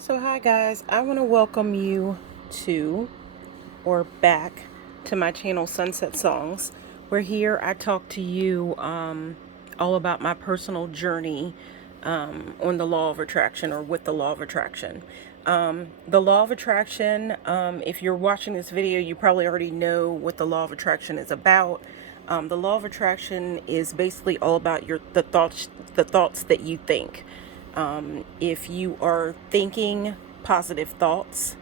So hi guys, I want to welcome you to or back to my channel Sunset Songs, where here I talk to you all about my personal journey on the law of attraction, or with the law of attraction. The law of attraction, if you're watching this video, you probably already know what the law of attraction is about. The law of attraction is basically all about the thoughts that you think. If you are thinking positive thoughts,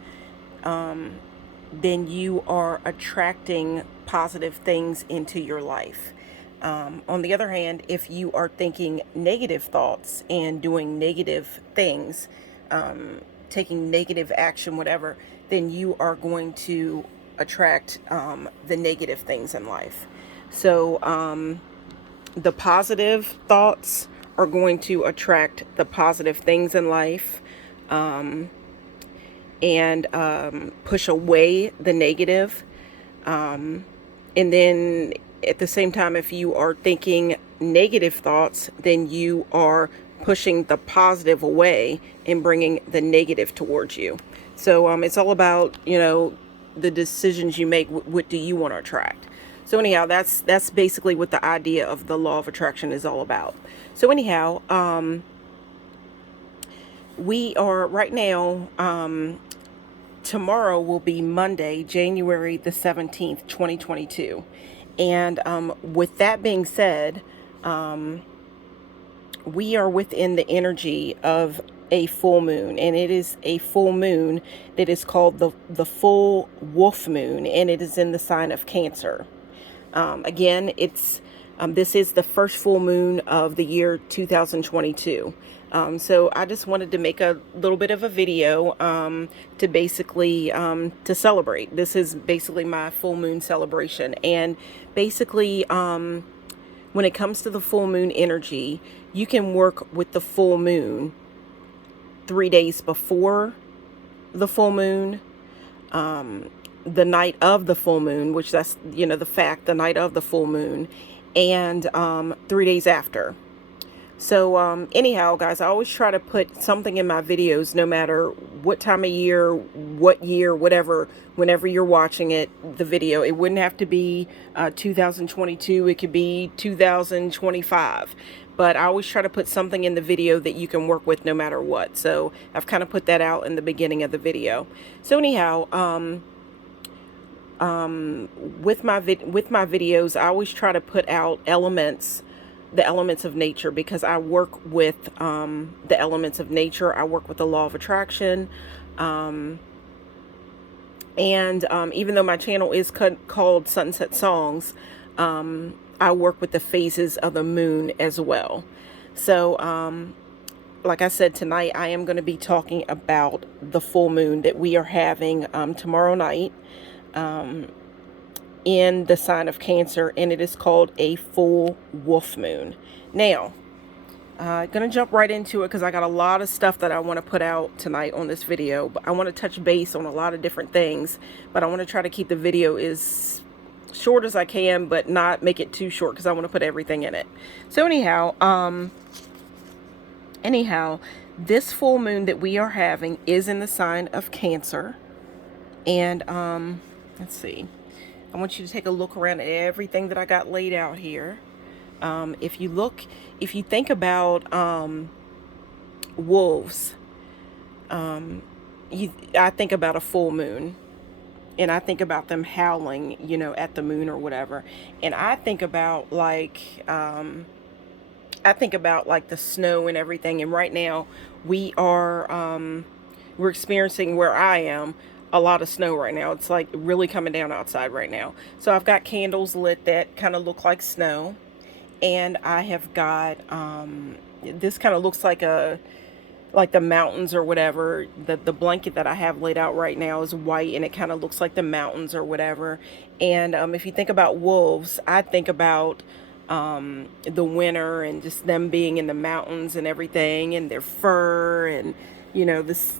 then you are attracting positive things into your life. On the other hand, if you are thinking negative thoughts and doing negative things, taking negative action, whatever, then you are going to attract the negative things in life. So, the positive thoughts are going to attract the positive things in life, and push away the negative. And then at the same time, if you are thinking negative thoughts, then you are pushing the positive away and bringing the negative towards you. So it's all about, the decisions you make. What do you want to attract? So anyhow, that's basically what the idea of the law of attraction is all about. So anyhow, we are right now, tomorrow will be Monday, January the 17th, 2022. And with that being said, we are within the energy of a full moon, and it is a full moon that is called the full wolf moon, and it is in the sign of Cancer. Again, this is the first full moon of the year 2022. So I just wanted to make a little bit of a video to basically to celebrate. This is basically my full moon celebration, and basically when it comes to the full moon energy, you can work with the full moon 3 days before the full moon, the night of the full moon, which that's, the night of the full moon, and 3 days after. So anyhow, guys, I always try to put something in my videos, no matter what time of year, what year, whatever, whenever you're watching it, the video. It wouldn't have to be 2022. It could be 2025. But I always try to put something in the video that you can work with no matter what. So I've kind of put that out in the beginning of the video. So anyhow, with my videos, I always try to put out the elements of nature, because I work with the elements of nature. I work with the law of attraction, and even though my channel is called Sunset Songs, I work with the phases of the moon as well. So like I said, tonight I am going to be talking about the full moon that we are having tomorrow night in the sign of Cancer, and it is called a full wolf moon. Now, gonna jump right into it, because I got a lot of stuff that I want to put out tonight on this video. But I want to touch base on a lot of different things, but I want to try to keep the video as short as I can, but not make it too short, because I want to put everything in it. So anyhow, this full moon that we are having is in the sign of Cancer, and let's see. I want you to take a look around at everything that I got laid out here. If you think about wolves, I think about a full moon, and I think about them howling, at the moon or whatever. And I think about the snow and everything. And right now we're experiencing, where I am, a lot of snow right now. It's like really coming down outside right now. So I've got candles lit that kind of look like snow, and I have got this kind of looks like the mountains or whatever. The blanket that I have laid out right now is white, and it kind of looks like the mountains or whatever. And if you think about wolves, I think about the winter, and just them being in the mountains and everything, and their fur, and this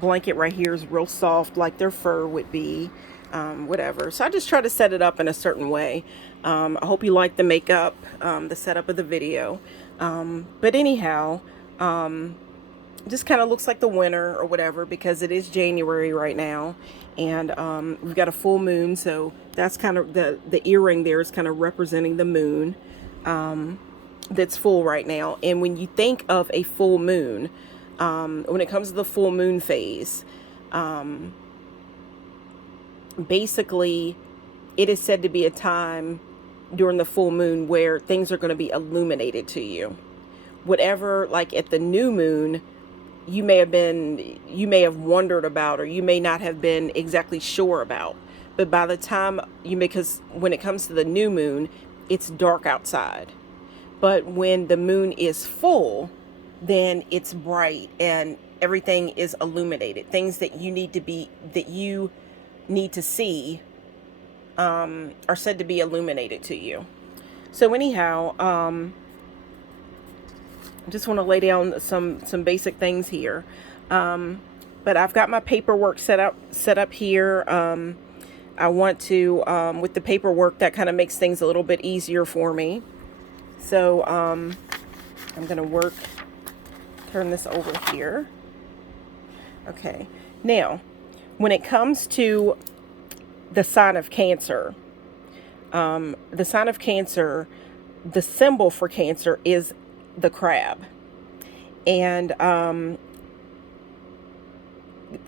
blanket right here is real soft, like their fur would be, whatever. So I just try to set it up in a certain way. I hope you like the makeup, the setup of the video. But anyhow, just kind of looks like the winter or whatever, because it is January right now, and we've got a full moon, so that's kind of the earring there is kind of representing the moon that's full right now. And when you think of a full moon, when it comes to the full moon phase, basically it is said to be a time during the full moon where things are going to be illuminated to you. Whatever, like at the new moon, you may have wondered about, or you may not have been exactly sure about. But by the time because when it comes to the new moon, it's dark outside. But when the moon is full, then it's bright and everything is illuminated. Things that you need to see are said to be illuminated to you. So anyhow, I just want to lay down some basic things here. But I've got my paperwork set up here. I want to, with the paperwork, that kind of makes things a little bit easier for me. So I'm going to turn this over here. Okay. Now, when it comes to the sign of Cancer, the sign of Cancer, the symbol for Cancer is the crab. And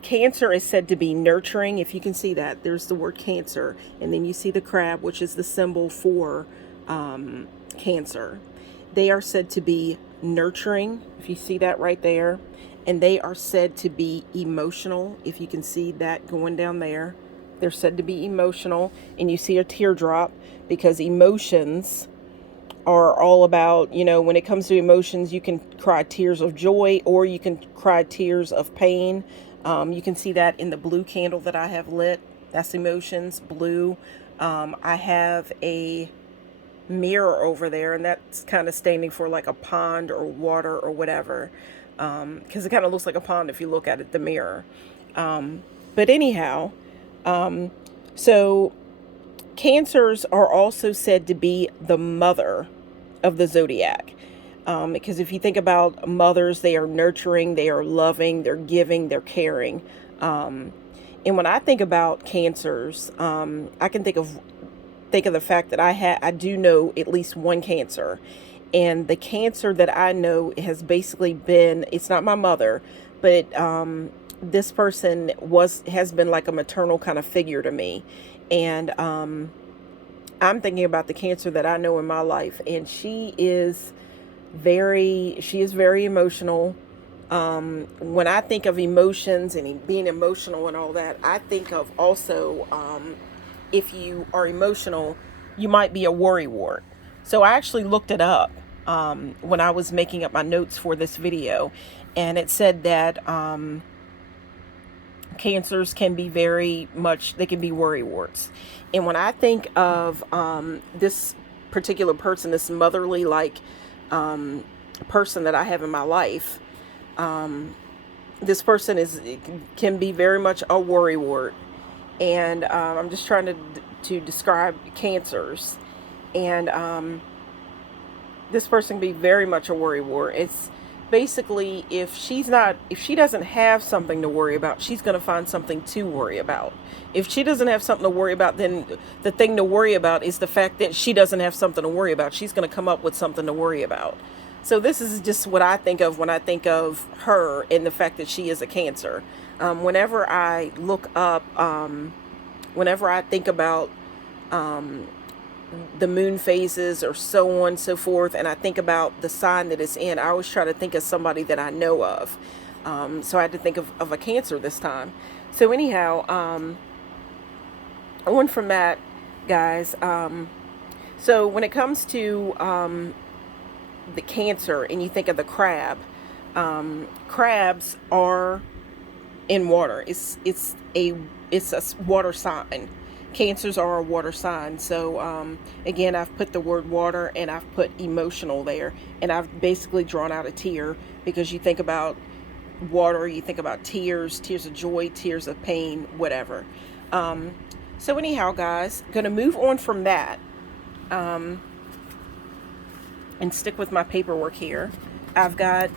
Cancer is said to be nurturing. If you can see that, there's the word Cancer, and then you see the crab, which is the symbol for Cancer. They are said to be nurturing, if you see that right there, and they are said to be emotional. If you can see that going down there, they're said to be emotional, and you see a teardrop, because emotions are all about, when it comes to emotions, you can cry tears of joy, or you can cry tears of pain. You can see that in the blue candle that I have lit. That's emotions, blue. I have a mirror over there, and that's kind of standing for like a pond or water or whatever, because it kind of looks like a pond if you look at it, the mirror. But anyhow, so Cancers are also said to be the mother of the zodiac, because if you think about mothers, they are nurturing, they are loving, they're giving, they're caring. And when I think about Cancers, I can think of the fact that I do know at least one Cancer, and the Cancer that I know has basically been, it's not my mother, but this person has been like a maternal kind of figure to me. And I'm thinking about the Cancer that I know in my life, and she is very emotional. When I think of emotions and being emotional and all that, I think of also, if you are emotional, you might be a worrywart. So I actually looked it up when I was making up my notes for this video, and it said that Cancers can be they can be worrywarts. And when I think of this particular person, this motherly person that I have in my life, this person can be very much a worrywart. And I'm just trying to describe Cancers. And this person can be very much a worrywart. It's basically, if she doesn't have something to worry about, she's going to find something to worry about. If she doesn't have something to worry about, then the thing to worry about is the fact that she doesn't have something to worry about. She's going to come up with something to worry about. So this is just what I think of when I think of her and the fact that she is a Cancer. Whenever I look up, whenever I think about the moon phases or so on and so forth, and I think about the sign that it's in, I always try to think of somebody that I know of. So I had to think of a Cancer this time. So anyhow, on from that, guys, so when it comes to the Cancer and you think of the crab, crabs are in water. It's a water sign. Cancers are a water sign. So again, I've put the word water and I've put emotional there, and I've basically drawn out a tear, because you think about water, you think about tears of joy, tears of pain, whatever. So anyhow, guys, gonna move on from that and stick with my paperwork here. I've got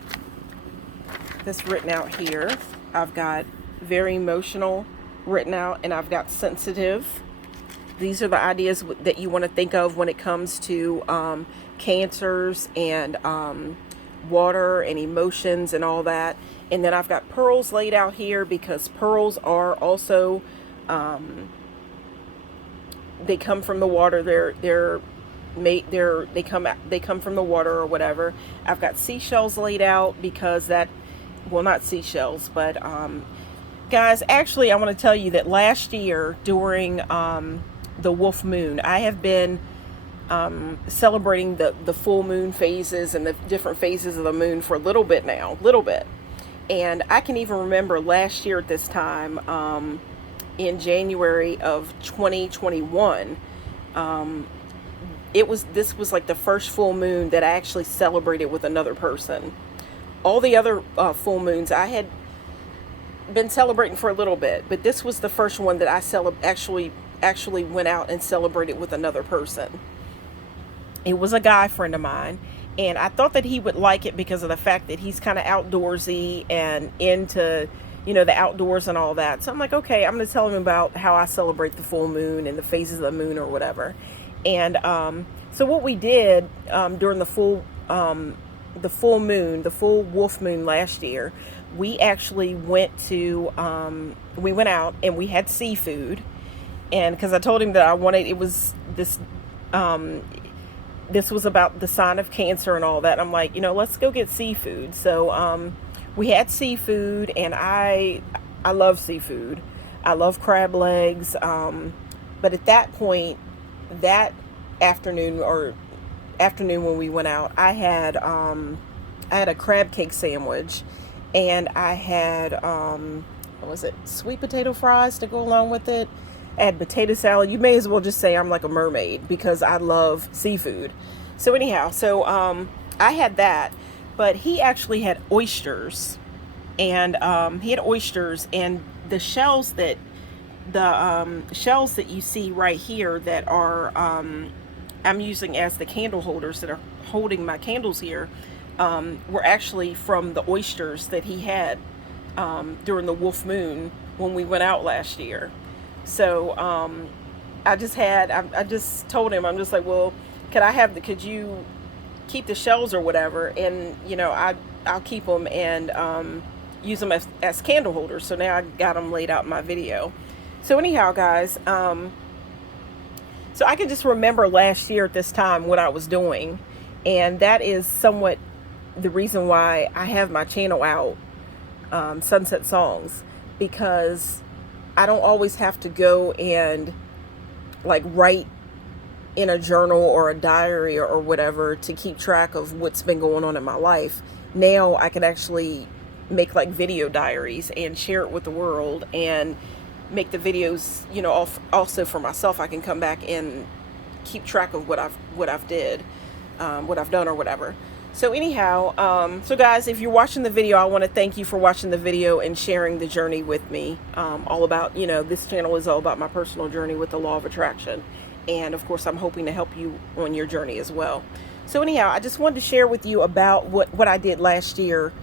this written out here. I've got very emotional written out, and I've got sensitive. These are the ideas that you want to think of when it comes to cancers and water and emotions and all that. And then I've got pearls laid out here because pearls are also, they come from the water. They come from the water or whatever. I've got seashells laid out because that, well, not seashells, but guys, actually I want to tell you that last year during the wolf moon, I have been celebrating the full moon phases and the different phases of the moon for a little bit now, and I can even remember last year at this time, in January of 2021, this was like the first full moon that I actually celebrated with another person. All the other full moons I had been celebrating for a little bit, but this was the first one that I actually went out and celebrated with another person. It was a guy friend of mine, and I thought that he would like it because of the fact that he's kind of outdoorsy and into, the outdoors and all that. So I'm like, okay, I'm going to tell him about how I celebrate the full moon and the phases of the moon or whatever. And so what we did during the full moon, the full wolf moon last year, we actually went out and we had seafood. And because I told him that this was about the sign of Cancer and all that. I'm like, let's go get seafood. So we had seafood, and I love seafood. I love crab legs. But at that point, that afternoon when we went out, I had a crab cake sandwich, and I had what was it, sweet potato fries to go along with it. I had potato salad. You may as well just say I'm like a mermaid because I love seafood. So anyhow, I had that, but he actually had oysters, and the shells that you see right here that are I'm using as the candle holders that are holding my candles here, were actually from the oysters that he had during the wolf moon when we went out last year. So I just told him, I'm just like, well, could you keep the shells or whatever, and I'll keep them and use them as candle holders. So now I got them laid out in my video. So anyhow, guys, so I can just remember last year at this time what I was doing, and that is somewhat the reason why I have my channel out, Sunset Songs, because I don't always have to go and like write in a journal or a diary or whatever to keep track of what's been going on in my life. Now I can actually make like video diaries and share it with the world, and make the videos, also for myself. I can come back and keep track of what I've done or whatever. So anyhow, so guys, if you're watching the video, I want to thank you for watching the video and sharing the journey with me. All about, this channel is all about my personal journey with the law of attraction. And of course, I'm hoping to help you on your journey as well. So anyhow, I just wanted to share with you about what I did last year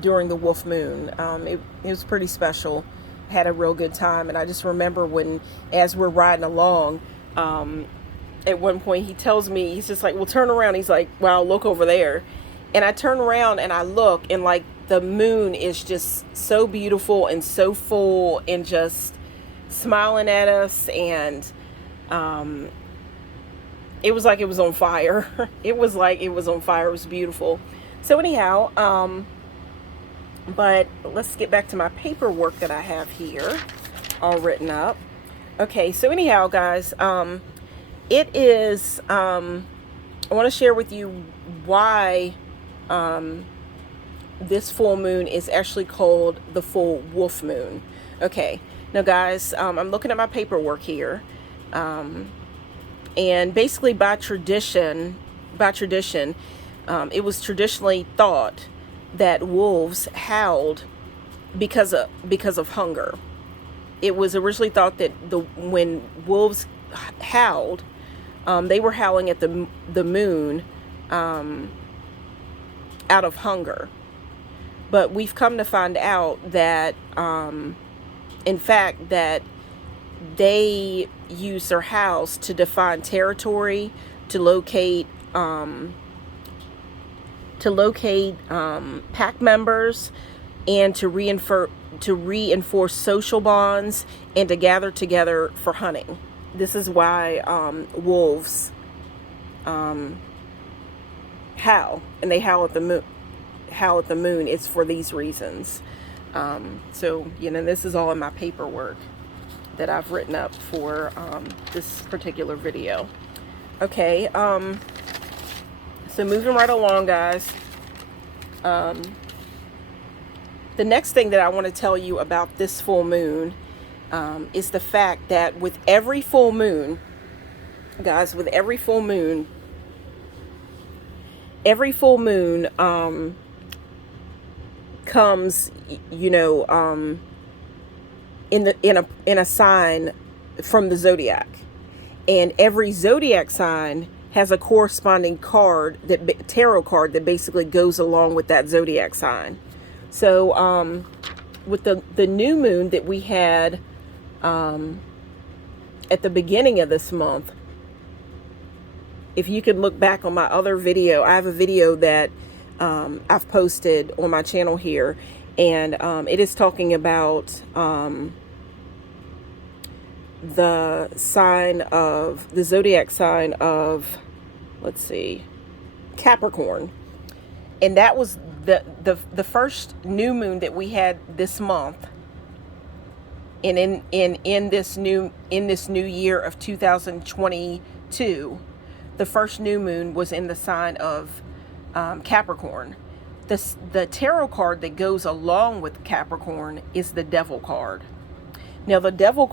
during the wolf moon. It was pretty special. Had a real good time. And I just remember as we're riding along, at one point he tells me, he's just like, well, turn around. He's like, well, look over there. And I turn around and I look, and like the moon is just so beautiful and so full and just smiling at us. And it was like it was on fire. It was like it was on fire. It was beautiful. So anyhow, but let's get back to my paperwork that I have here all written up. Okay, so anyhow, guys, it is, I want to share with you why this full moon is actually called the full wolf moon. Okay, now guys, I'm looking at my paperwork here, and basically by tradition, it was traditionally thought that wolves howled because of hunger. It was originally thought that when wolves howled, they were howling at the moon out of hunger. But we've come to find out that, in fact, that they use their house to define territory, to locate pack members, and to reinforce social bonds, and to gather together for hunting. This is why wolves howl, and they howl at the moon. It's for these reasons. So, this is all in my paperwork that I've written up for this particular video. Okay, so moving right along, guys. The next thing that I want to tell you about this full moon is the fact that with every full moon, guys, comes, in a sign from the zodiac, and every zodiac sign has a corresponding tarot card that basically goes along with that zodiac sign. So with the new moon that we had at the beginning of this month, if you can look back on my other video, I have a video that I've posted on my channel here, and it is talking about the zodiac sign of, let's see, Capricorn. And that was the first new moon that we had this month. And in this new year of 2022, the first new moon was in the sign of Capricorn. The tarot card that goes along with Capricorn is the Devil card. Now, the Devil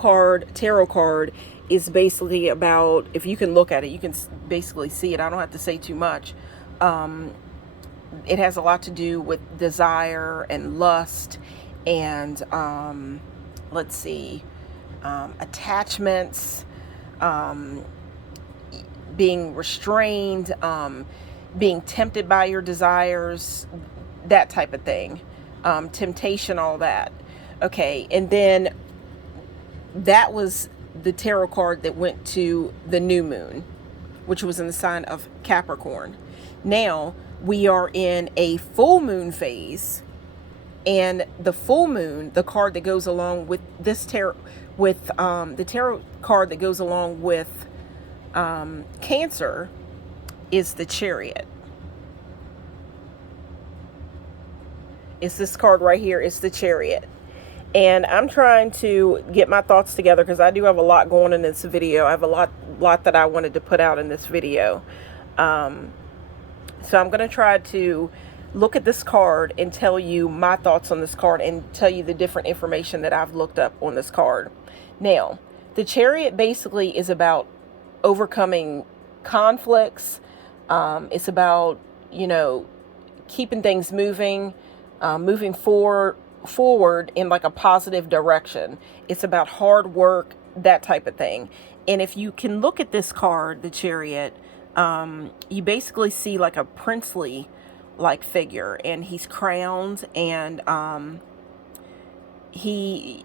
tarot card is basically about, if you can look at it, you can basically see it. I don't have to say too much. It has a lot to do with desire and lust and, let's see, attachments, being restrained, being tempted by your desires, that type of thing, temptation, all that. Okay, and then that was the tarot card that went to the new moon, which was in the sign of Capricorn. Now we are in a full moon phase, and the full moon, the card that goes along with this tarot, with the tarot card that goes along with Cancer, is the Chariot. It's this card right here. It's the Chariot. And I'm trying to get my thoughts together because I do have a lot going in this video. I have a lot that I wanted to put out in this video. So I'm going to try to look at this card and tell you my thoughts on this card and tell you the different information that I've looked up on this card. Now, the Chariot basically is about overcoming conflicts. It's about, keeping things moving forward in like a positive direction. It's about hard work, that type of thing. And if you can look at this card, the Chariot, you basically see like a princely like figure, and he's crowned, and he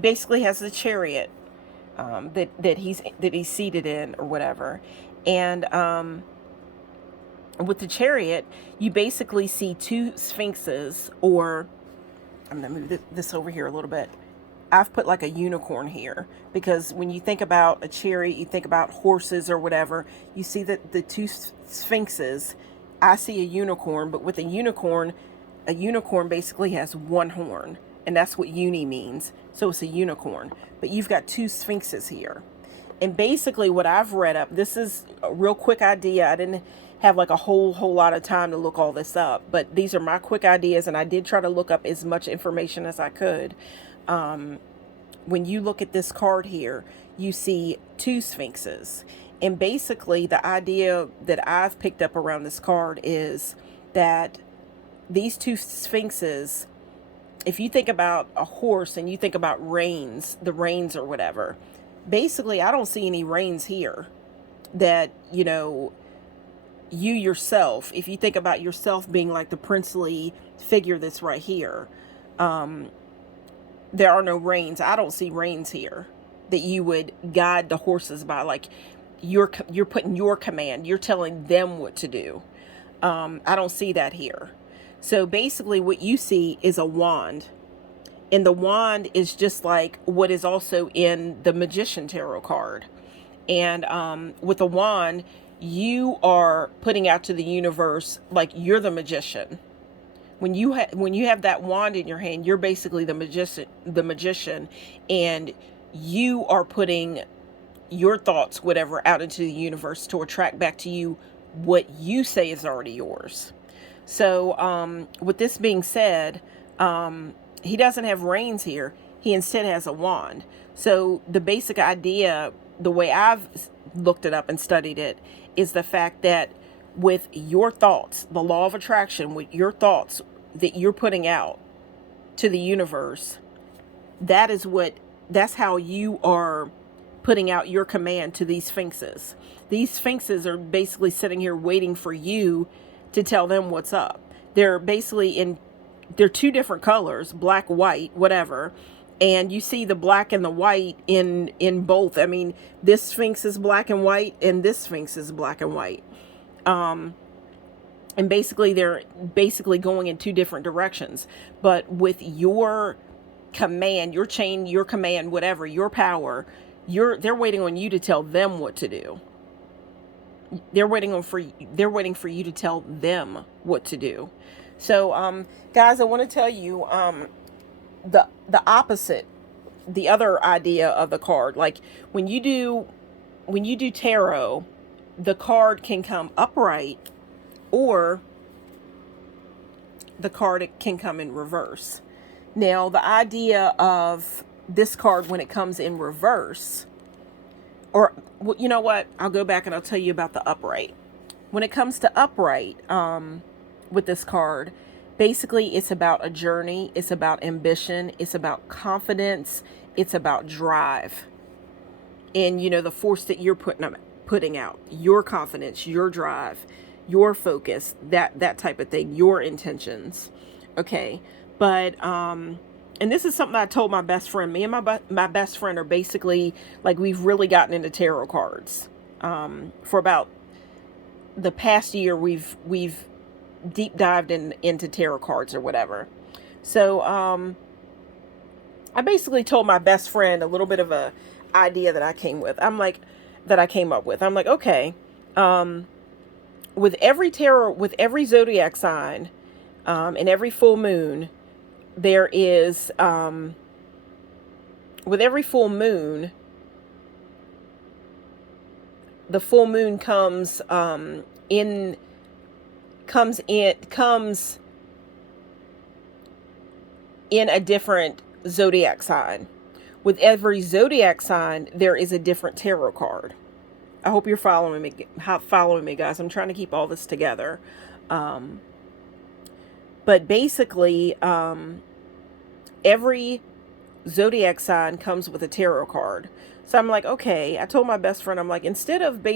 basically has the chariot that he's seated in or whatever. And with the Chariot, you basically see two sphinxes, or I'm going to move this over here a little bit. I've put like a unicorn here because when you think about a chariot, you think about horses or whatever. You see that the two sphinxes. I see a unicorn, but with a unicorn basically has one horn, and that's what uni means. So it's a unicorn, but you've got two sphinxes here. And basically what I've read up, this is a real quick idea. I didn't have like a whole lot of time to look all this up, but these are my quick ideas, and I did try to look up as much information as I could. When you look at this card here, you see two sphinxes. And basically the idea that I've picked up around this card is that these two sphinxes, if you think about a horse and you think about reins, the reins or whatever, basically I don't see any reins here that, you yourself, if you think about yourself being like the princely figure that's right here, there are no reins. I don't see reins here that you would guide the horses by. Like you're putting your command. You're telling them what to do. I don't see that here. So basically, what you see is a wand, and the wand is just like what is also in the Magician Tarot card. And with a wand, you are putting out to the universe like you're the magician. When you have that wand in your hand, you're basically the magician, and you are putting your thoughts, whatever, out into the universe to attract back to you what you say is already yours. So, with this being said, he doesn't have reins here. He instead has a wand. So the basic idea, the way I've looked it up and studied it, is the fact that with your thoughts, the law of attraction, with your thoughts that you're putting out to the universe, that's how you are putting out your command to these sphinxes. These sphinxes are basically sitting here waiting for you to tell them what's up. They're two different colors, black, white, whatever. And you see the black and the white in both. I mean, this sphinx is black and white, and this sphinx is black and white. And basically, they're basically going in two different directions. But with your command, your chain, your command, whatever, your power, they're waiting on you to tell them what to do. They're waiting for you to tell them what to do. So, guys, I want to tell you the opposite, the other idea of the card. Like when you do tarot, the card can come upright, or the card can come in reverse. Now, the idea of this card when it comes in reverse, or you know what? I'll go back and I'll tell you about the upright. When it comes to upright, with this card, basically it's about a journey, it's about ambition, it's about confidence, it's about drive. And the force that you're putting out, your confidence, your drive, your focus, that type of thing, your intentions. Okay. But and this is something I told my best friend. Me and my best friend are basically like, we've really gotten into tarot cards. For about the past year, we've deep dived into tarot cards or whatever. So I basically told my best friend a little bit of a idea that I came up with. I'm like, okay, with every zodiac sign, and every full moon, there is with every full moon, the full moon comes in a different zodiac sign. With every zodiac sign, there is a different tarot card. I hope you're following me, guys. I'm trying to keep all this together. But basically, every zodiac sign comes with a tarot card. So I'm like, okay. I told my best friend, I'm like, instead of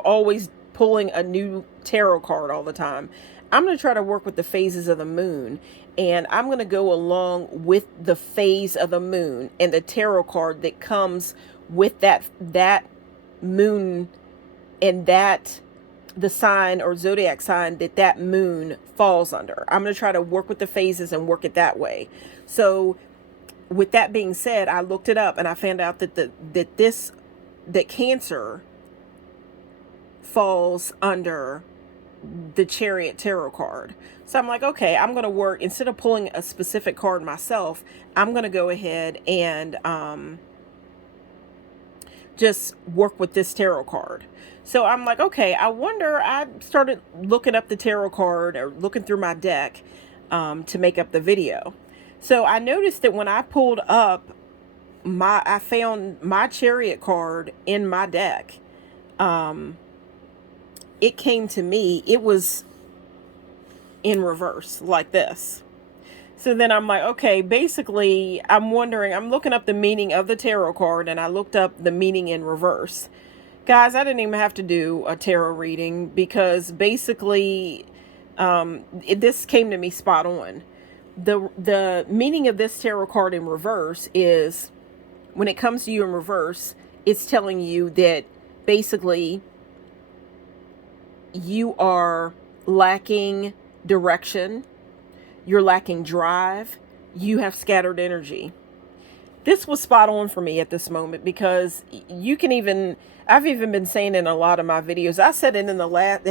always pulling a new tarot card all the time, I'm going to try to work with the phases of the moon, and I'm going to go along with the phase of the moon and the tarot card that comes with that moon, and the sign or zodiac sign that moon falls under. I'm going to try to work with the phases and work it that way. So with that being said, I looked it up and I found out that Cancer falls under the Chariot tarot card. So I'm like, okay, I'm going to work, instead of pulling a specific card myself, I'm going to go ahead and just work with this tarot card. So I'm like, okay, I started looking up the tarot card, or looking through my deck to make up the video. So I noticed that when I pulled up I found my Chariot card in my deck. It came to me, it was in reverse like this. So then I'm like, okay, basically I'm looking up the meaning of the tarot card, and I looked up the meaning in reverse. Guys, I didn't even have to do a tarot reading because basically this came to me spot on. The meaning of this tarot card in reverse is, when it comes to you in reverse, it's telling you that basically you are lacking direction, you're lacking drive, you have scattered energy. This was spot on for me at this moment because you can even, I've even been saying in a lot of my videos, I said it in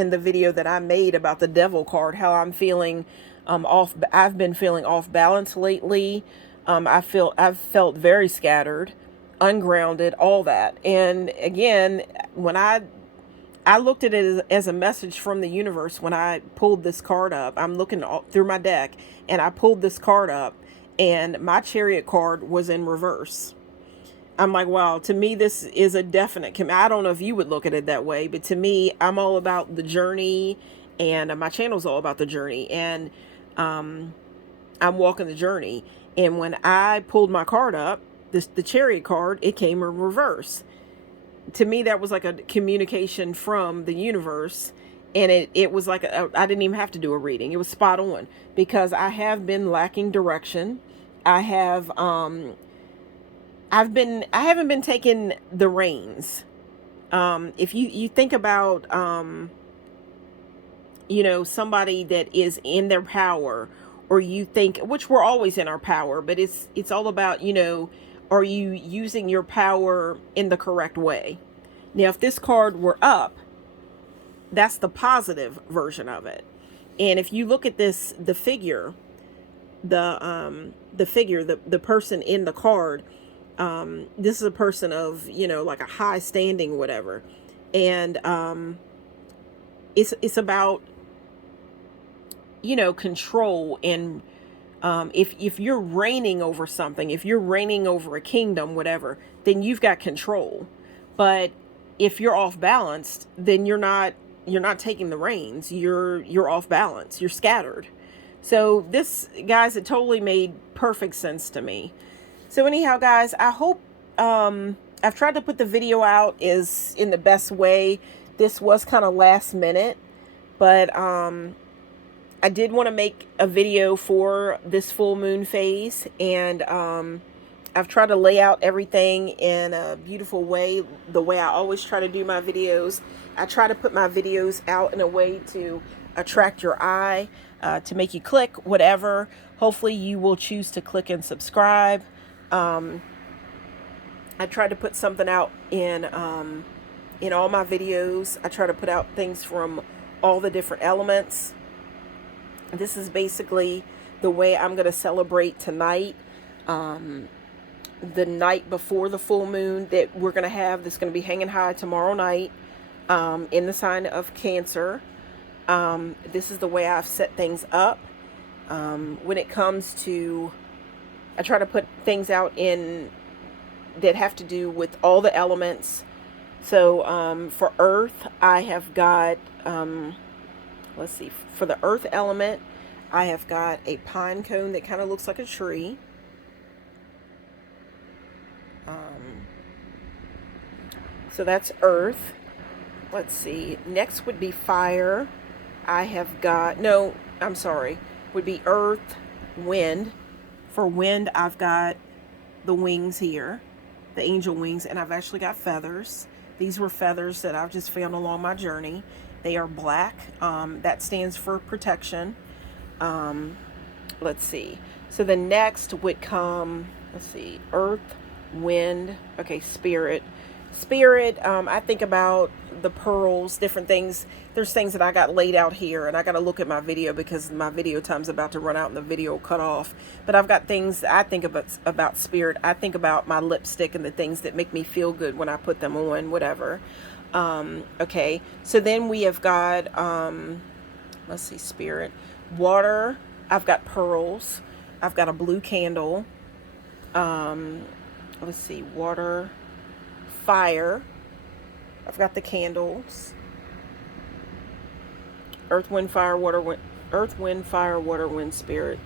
the video that I made about the devil card, how I'm feeling off. I've been feeling off balance lately. I've felt very scattered, ungrounded, all that. And again, when I looked at it as a message from the universe when I pulled this card up. I'm looking through my deck and I pulled this card up and my Chariot card was in reverse. I'm like, wow, to me, this is a definite. I don't know if you would look at it that way, but to me, I'm all about the journey, and my channel's all about the journey, and I'm walking the journey. And when I pulled my card up, the Chariot card, it came in reverse. To me, that was like a communication from the universe, and it was like I didn't even have to do a reading. It was spot on because I have been lacking direction. I have I haven't been taking the reins. If you think about somebody that is in their power, or you think, which we're always in our power, but it's all about, are you using your power in the correct way? Now, if this card were up, that's the positive version of it. And if you look at this, the figure, the person in the card, this is a person of, like a high standing, whatever. And it's about, control. And if you're reigning over something, if you're reigning over a kingdom, whatever, then you've got control. But if you're off balanced, then you're not taking the reins. You're off balance. You're scattered. So this, guys, it totally made perfect sense to me. So anyhow, guys, I hope I've tried to put the video out is in the best way. This was kind of last minute, but I did want to make a video for this full moon phase, and I've tried to lay out everything in a beautiful way, the way I always try to do my videos. I try to put my videos out in a way to attract your eye, to make you click, whatever. Hopefully you will choose to click and subscribe. I try to put something out in all my videos. I try to put out things from all the different elements. This is basically the way I'm going to celebrate tonight. The night before the full moon that we're going to have, that's going to be hanging high tomorrow night, in the sign of Cancer. This is the way I've set things up. When it comes to, I try to put things out in that have to do with all the elements. So for Earth, I have got, let's see, for the Earth element, I have got a pine cone that kind of looks like a tree. So that's Earth. Let's see. Next would be Fire. I have got, no, I'm sorry, would be Earth, Wind. For Wind, I've got the wings here, the angel wings, and I've actually got feathers. These were feathers that I've just found along my journey. They are black. That stands for protection. Let's see. So the next would come, let's see, Earth, Wind, okay, Spirit. Spirit, I think about the pearls, different things. There's things that I got laid out here, and I got to look at my video because my video time's about to run out and the video cut off. But I've got things that I think about Spirit. I think about my lipstick and the things that make me feel good when I put them on, whatever. Okay, so then we have got, let's see, Spirit. Water, I've got pearls. I've got a blue candle. Let's see, water. Fire, I've got the candles. Earth, Wind, Fire, Water, Wind, Earth, Wind, Fire, Water, Wind, Spirit.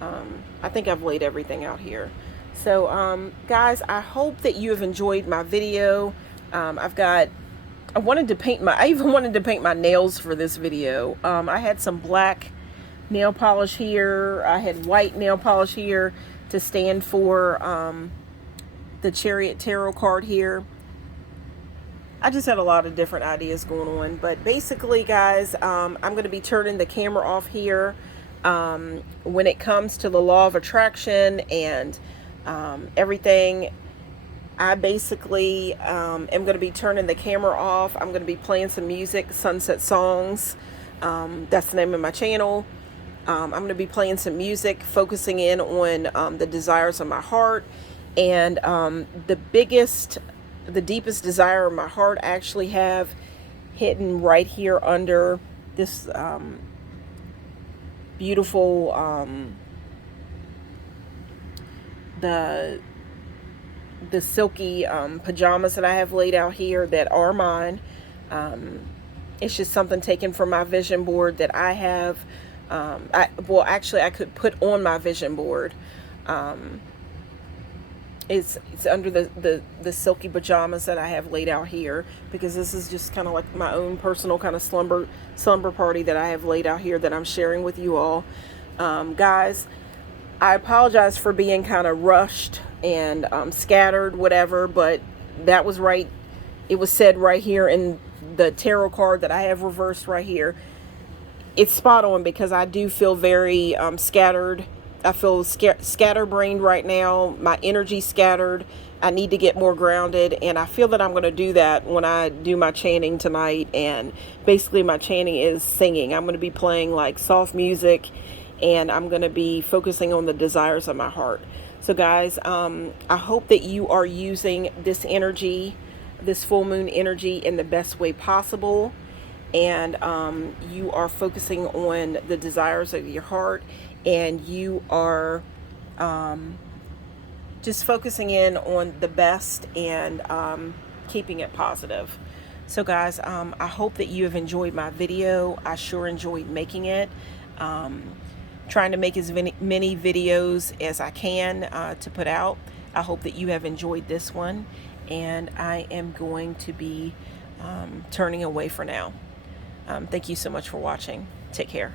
I think I've laid everything out here. So, guys, I hope that you have enjoyed my video. I've got I even wanted to paint my nails for this video. I had some black nail polish here. I had white nail polish here to stand for the Chariot tarot card here. I just had a lot of different ideas going on, but basically, guys, I'm going to be turning the camera off here. When it comes to the law of attraction and everything, I basically am going to be turning the camera off. I'm going to be playing some music, sunset songs. That's the name of my channel. I'm going to be playing some music, focusing in on the desires of my heart. And the deepest desire of my heart, I actually have hidden right here under this beautiful the silky pajamas that I have laid out here that are mine. It's just something taken from my vision board that I have. Well, actually, I could put on my vision board. It's under the silky pajamas that I have laid out here, because this is just kind of like my own personal kind of slumber party that I have laid out here that I'm sharing with you all. Guys, I apologize for being kind of rushed and scattered, whatever, but that was right. It was said right here in the tarot card that I have reversed right here. It's spot on, because I do feel very scattered. I feel scatterbrained right now. My energy's scattered. I need to get more grounded, and I feel that I'm going to do that when I do my chanting tonight. And basically my chanting is singing. I'm going to be playing like soft music, and I'm going to be focusing on the desires of my heart. So guys, I hope that you are using this energy, this full moon energy, in the best way possible. And you are focusing on the desires of your heart, and you are just focusing in on the best and keeping it positive. So guys, I hope that you have enjoyed my video. I sure enjoyed making it. Trying to make as many videos as I can to put out. I hope that you have enjoyed this one, and I am going to be turning away for now. Thank you so much for watching. Take care.